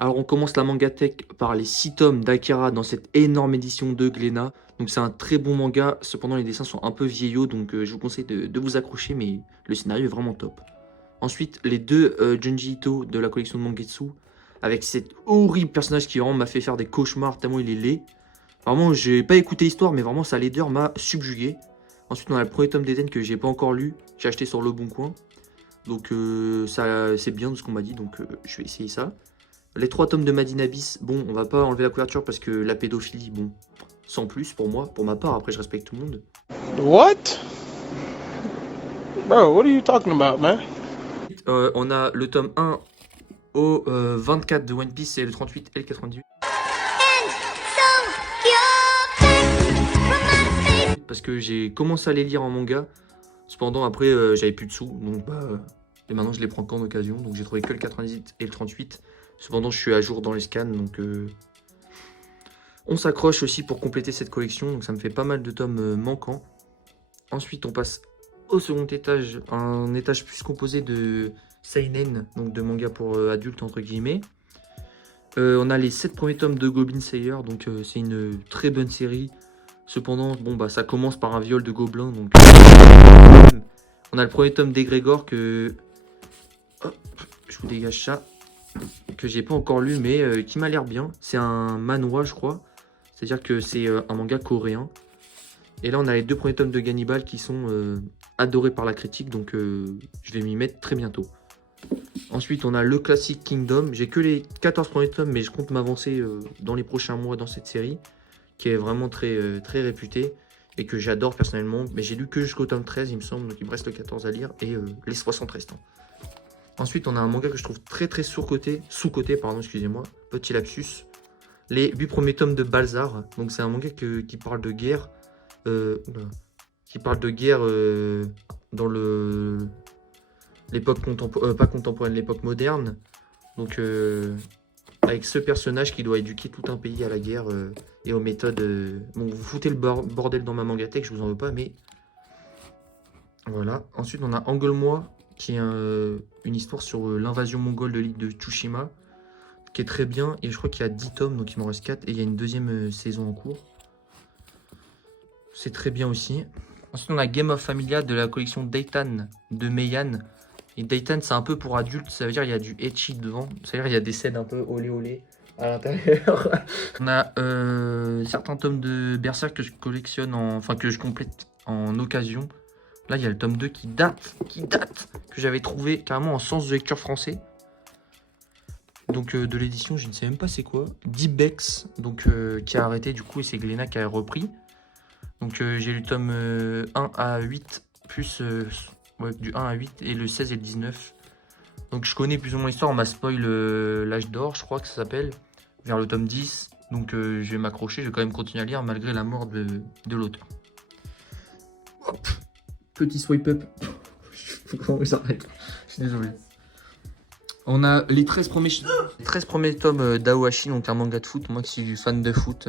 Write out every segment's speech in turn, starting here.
Alors on commence la mangatech par les 6 tomes d'Akira dans cette énorme édition de Glénat. Donc c'est un très bon manga, cependant les dessins sont un peu vieillots, donc je vous conseille de vous accrocher, mais le scénario est vraiment top. Ensuite, les deux Junji Ito de la collection de Mangetsu, avec cet horrible personnage qui vraiment m'a fait faire des cauchemars tellement il est laid. Vraiment, j'ai pas écouté l'histoire, mais vraiment sa laideur m'a subjugué. Ensuite, on a le premier tome d'Eden que j'ai pas encore lu, j'ai acheté sur Le Bon Coin. Donc ça c'est bien de ce qu'on m'a dit, donc je vais essayer ça. Les 3 tomes de Madine Abyss, bon, on va pas enlever la couverture parce que la pédophilie, bon, sans plus pour moi, pour ma part, après je respecte tout le monde. What? Bro, what are you talking about, man? On a le tome 1 au 24 de One Piece et le 38 et le 98. Parce que j'ai commencé à les lire en manga, cependant après j'avais plus de sous, donc et maintenant je les prends qu'en occasion, donc j'ai trouvé que le 98 et le 38. Cependant je suis à jour dans les scans, donc on s'accroche aussi pour compléter cette collection, donc ça me fait pas mal de tomes manquants. Ensuite on passe au second étage, un étage plus composé de seinen, donc de manga pour adultes entre guillemets. On a les 7 premiers tomes de Goblin Slayer, donc c'est une très bonne série. Cependant, bon bah ça commence par un viol de gobelin, donc on a le premier tome d'Egrégor que hop, je vous dégage ça, que j'ai pas encore lu mais qui m'a l'air bien. C'est un manhwa je crois, c'est-à-dire que c'est un manga coréen. Et là on a les 2 premiers tomes de Gannibal qui sont adorés par la critique, donc je vais m'y mettre très bientôt. Ensuite on a le classique Kingdom, j'ai que les 14 premiers tomes mais je compte m'avancer dans les prochains mois dans cette série, qui est vraiment très réputé et que j'adore personnellement. Mais j'ai lu que jusqu'au tome 13 il me semble, donc il me reste le 14 à lire et les 60 restants. Ensuite on a un manga que je trouve très sous-coté, pardon, excusez-moi, petit lapsus. Les 8 premiers tomes de Balzar, donc c'est un manga qui parle de guerre, dans l'époque pas contemporaine, l'époque moderne. Donc avec ce personnage qui doit éduquer tout un pays à la guerre et aux méthodes. Bon, vous foutez le bordel dans ma mangatech, je vous en veux pas, mais voilà. Ensuite, on a Angle-moi, qui est une histoire sur l'invasion mongole de l'île de Tsushima, qui est très bien. Et je crois qu'il y a 10 tomes, donc il m'en reste 4. Et il y a une deuxième saison en cours. C'est très bien aussi. Ensuite, on a Game of Familia de la collection Deitan de Meian. Et Deitan, c'est un peu pour adultes, ça veut dire qu'il y a du ecchi devant. C'est-à-dire qu'il y a des scènes un peu olé olé à l'intérieur. On a certains tomes de Berserk que je collectionne, enfin que je complète en occasion. Là, il y a le tome 2 qui date, que j'avais trouvé carrément en sens de lecture français. Donc de l'édition, je ne sais même pas c'est quoi. Deep Bex, donc qui a arrêté du coup, et c'est Glénat qui a repris. Donc j'ai lu le tome 1 à 8, plus ouais, du 1 à 8 et le 16 et le 19. Donc je connais plus ou moins l'histoire, on m'a spoil l'âge d'or, je crois que ça s'appelle, vers le tome 10. Donc je vais m'accrocher, je vais quand même continuer à lire malgré la mort de l'auteur. Petit swipe up. Comment j'arrête? Je suis désolé. On a les 13 premiers tomes d'Aohashi, donc un manga de foot. Moi qui suis fan de foot,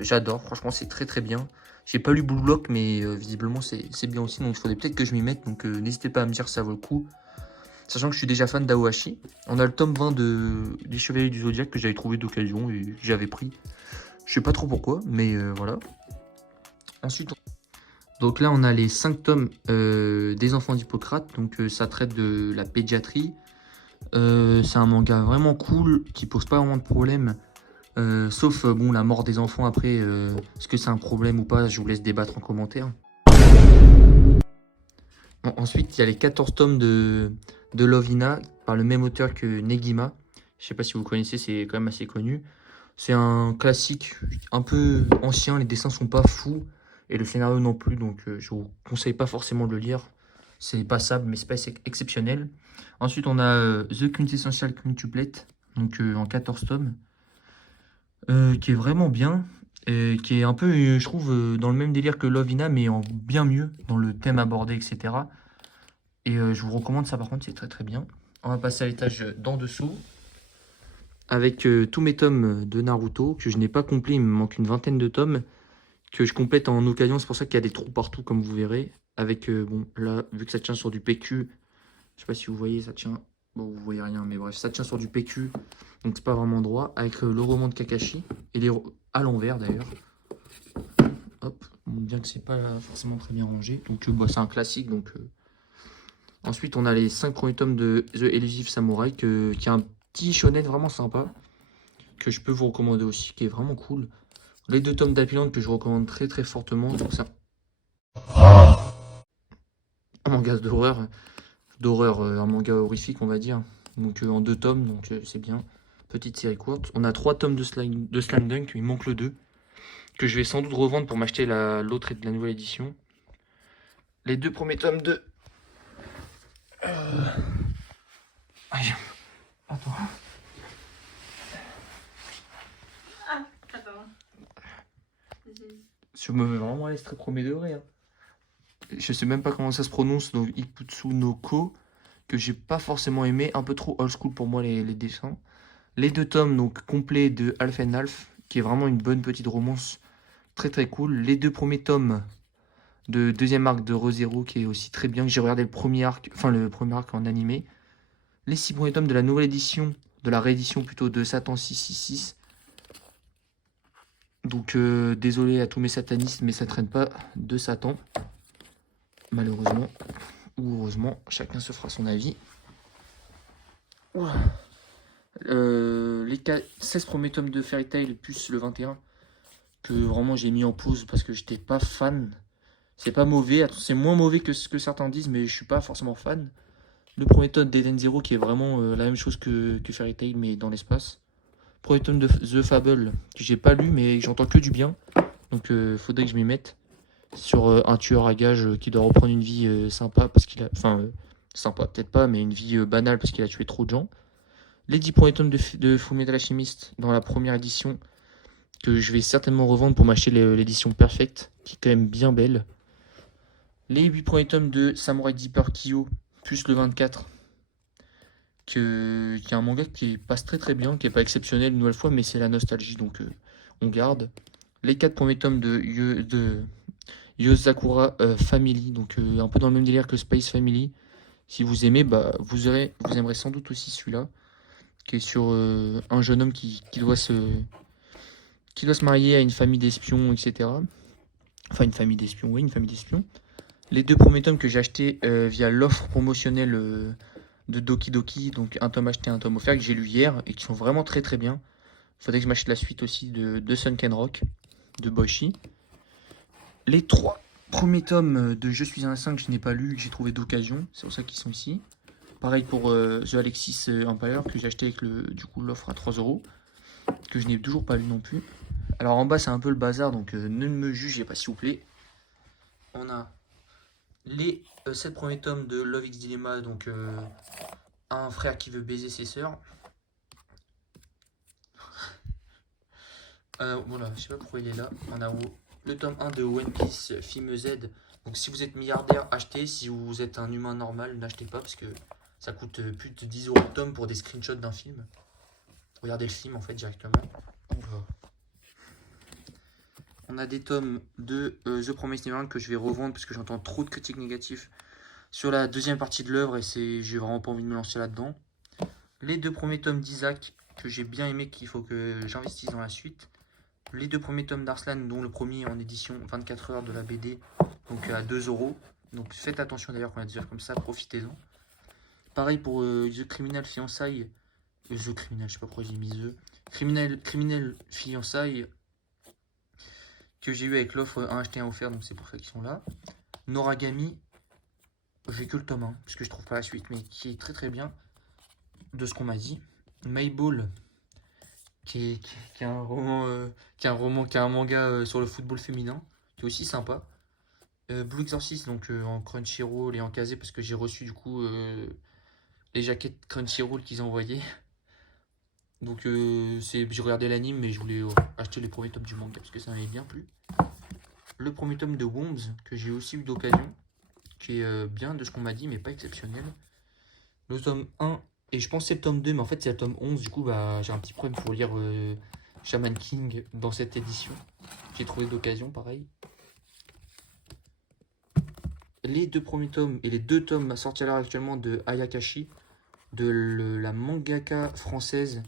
j'adore, franchement c'est très bien. J'ai pas lu Blue Lock, mais visiblement c'est bien aussi, donc il faudrait peut-être que je m'y mette. Donc n'hésitez pas à me dire si ça vaut le coup. Sachant que je suis déjà fan d'Aohashi. On a le tome 20 des Chevaliers du Zodiaque que j'avais trouvé d'occasion et j'avais pris. Je sais pas trop pourquoi, mais voilà. Ensuite, donc là on a les 5 tomes des Enfants d'Hippocrate. Donc ça traite de la pédiatrie. C'est un manga vraiment cool qui pose pas vraiment de problème. Sauf bon, la mort des enfants après, est-ce que c'est un problème ou pas, je vous laisse débattre en commentaire. Bon, ensuite, il y a les 14 tomes de Lovina par le même auteur que Negima. Je sais pas si vous connaissez, c'est quand même assez connu. C'est un classique un peu ancien, les dessins sont pas fous et le scénario non plus, donc je vous conseille pas forcément de le lire. C'est passable, mais c'est pas exceptionnel. Ensuite, on a The Quintessential Quintuplet, donc en 14 tomes. Qui est vraiment bien, et qui est un peu, je trouve, dans le même délire que Lovina, mais en bien mieux, dans le thème abordé, etc. Et je vous recommande ça, par contre, c'est très bien. On va passer à l'étage d'en dessous, avec tous mes tomes de Naruto, que je n'ai pas complet, il me manque une vingtaine de tomes, que je complète en occasion, c'est pour ça qu'il y a des trous partout, comme vous verrez. Avec, bon, là, vu que ça tient sur du PQ, je sais pas si vous voyez, ça tient Bon, vous voyez rien, mais bref, ça tient sur du PQ, donc c'est pas vraiment droit, avec le roman de Kakashi, et à l'envers d'ailleurs. Hop, bien que c'est pas forcément très bien rangé, donc bah, c'est un classique. Donc ensuite, on a les 5 premiers tomes de The Elusive Samurai, qui est un petit shonen vraiment sympa, que je peux vous recommander aussi, qui est vraiment cool. Les 2 tomes d'Happyland que je recommande très très fortement, donc ça. Un manga d'horreur, un manga horrifique on va dire. Donc en 2 tomes, donc c'est bien. Petite série courte. On a 3 tomes de Slam Dunk, il manque le 2. Que je vais sans doute revendre pour m'acheter l'autre et de la nouvelle édition. Les 2 premiers tomes de... Aïe. Attends. Ah, attends. Je me mets vraiment à l'aise très premier degré. Hein. Je sais même pas comment ça se prononce, donc Ikutsu no Ko, que j'ai pas forcément aimé, un peu trop old school pour moi les dessins. Les 2 tomes donc complets de Half and Half, qui est vraiment une bonne petite romance très très cool. Les 2 premiers tomes de deuxième arc de ReZero, qui est aussi très bien, que j'ai regardé le premier arc en animé. Les 6 premiers tomes de la nouvelle édition, de la réédition plutôt de Satan 666. Donc désolé à tous mes satanistes, mais ça traîne pas de Satan. Malheureusement. Ou heureusement, chacun se fera son avis. Les 16 premiers tomes de Fairy Tail plus le 21, que vraiment j'ai mis en pause parce que j'étais pas fan. C'est pas mauvais, c'est moins mauvais que ce que certains disent, mais je suis pas forcément fan. Le premier tome d'Eden Zero qui est vraiment la même chose que Fairy Tail, mais dans l'espace. Premier tome de The Fable, que j'ai pas lu, mais j'entends que du bien. Donc faudrait que je m'y mette. Sur un tueur à gages qui doit reprendre une vie sympa, parce qu'il a. Enfin, sympa, peut-être pas, mais une vie banale parce qu'il a tué trop de gens. Les 10 premiers tomes de Fullmetal Alchemist dans la première édition, que je vais certainement revendre pour m'acheter l'édition Perfect, qui est quand même bien belle. Les 8 premiers tomes de Samurai Deeper Kyo, plus le 24, qui est un manga qui passe très très bien, qui est pas exceptionnel une nouvelle fois, mais c'est la nostalgie, donc on garde. Les 4 premiers tomes de Yozakura Family, donc un peu dans le même délire que Space Family. Si vous aimez, bah, vous aimerez sans doute aussi celui-là, qui est sur un jeune homme qui doit se marier à une famille d'espions, etc. Enfin, une famille d'espions, oui, une famille d'espions. Les 2 premiers tomes que j'ai achetés via l'offre promotionnelle de Doki Doki, donc un tome acheté, un tome offert, que j'ai lu hier, et qui sont vraiment très très bien. Faudrait que je m'achète la suite aussi de Sunken Rock, de Boichi. Les 3 premiers tomes de Je suis un instinct que je n'ai pas lu, que j'ai trouvé d'occasion, c'est pour ça qu'ils sont ici. Pareil pour The Alexis Empire, que j'ai acheté avec l'offre à 3€, que je n'ai toujours pas lu non plus. Alors en bas c'est un peu le bazar, donc ne me jugez pas s'il vous plaît. On a les 7 premiers tomes de Love X Dilemma, donc un frère qui veut baiser ses sœurs. Voilà, je sais pas pourquoi il est là. On a le tome 1 de One Piece Film Z. Donc si vous êtes milliardaire, achetez. Si vous êtes un humain normal, n'achetez pas parce que ça coûte plus de 10€ le tome pour des screenshots d'un film. Regardez le film en fait directement. On a des tomes de The Promised Neverland que je vais revendre parce que j'entends trop de critiques négatives sur la deuxième partie de l'œuvre et j'ai vraiment pas envie de me lancer là-dedans. Les 2 premiers tomes d'Isaac que j'ai bien aimé, qu'il faut que j'investisse dans la suite. Les 2 premiers tomes d'Arslan, dont le premier en édition 24 heures de la BD, donc à 2€. Donc faites attention d'ailleurs quand il y a des heures comme ça, profitez-en. Pareil pour The Criminal Fiançailles. The Criminal, je sais pas pourquoi j'ai mis The. Criminal Fiançailles, que j'ai eu avec l'offre 1 acheté 1 offert, donc c'est pour ça qu'ils sont là. Noragami, j'ai que le tome 1, parce que je trouve pas la suite, mais qui est très très bien, de ce qu'on m'a dit. Mayball, qui est un manga sur le football féminin, qui est aussi sympa. Blue Exorcist, donc en Crunchyroll et en casé, parce que j'ai reçu du coup les jaquettes Crunchyroll qu'ils envoyaient. Donc j'ai regardé l'anime, mais je voulais acheter les premiers tomes du manga, parce que ça m'avait bien plu. Le premier tome de Worms, que j'ai aussi eu d'occasion, qui est bien de ce qu'on m'a dit, mais pas exceptionnel. Le tome 1, et je pensais le tome 2, mais en fait c'est le tome 11, du coup bah, j'ai un petit problème pour lire Shaman King dans cette édition. J'ai trouvé d'occasion, pareil. Les 2 premiers tomes et les 2 tomes sortis à l'heure actuellement de Ayakashi, de la mangaka française.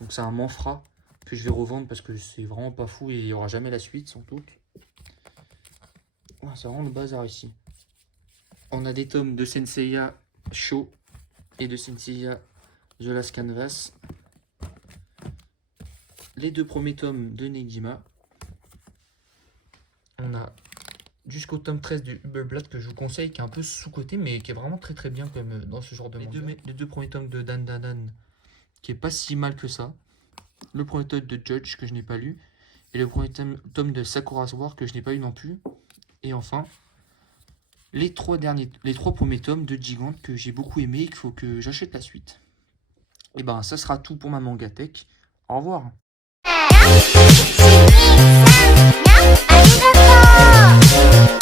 Donc c'est un manfra que je vais revendre parce que c'est vraiment pas fou et il n'y aura jamais la suite sans doute. Oh, c'est vraiment le bazar ici. On a des tomes de Senseiya Show et de Senseiya The Last Canvas. Les deux premiers tomes de Negima. On a jusqu'au tome 13 du Hubelblatt que je vous conseille, qui est un peu sous-coté, mais qui est vraiment très très bien quand même dans ce genre de manga. Les deux premiers tomes de Dan Dan Dan, qui est pas si mal que ça. Le premier tome de Judge, que je n'ai pas lu. Et le premier tome de Sakura's War, que je n'ai pas lu non plus. Et enfin, les trois premiers tomes de Gigant, que j'ai beaucoup aimé et qu'il faut que j'achète la suite. Et ben, ça sera tout pour ma Mangatech. Au revoir. ありがとう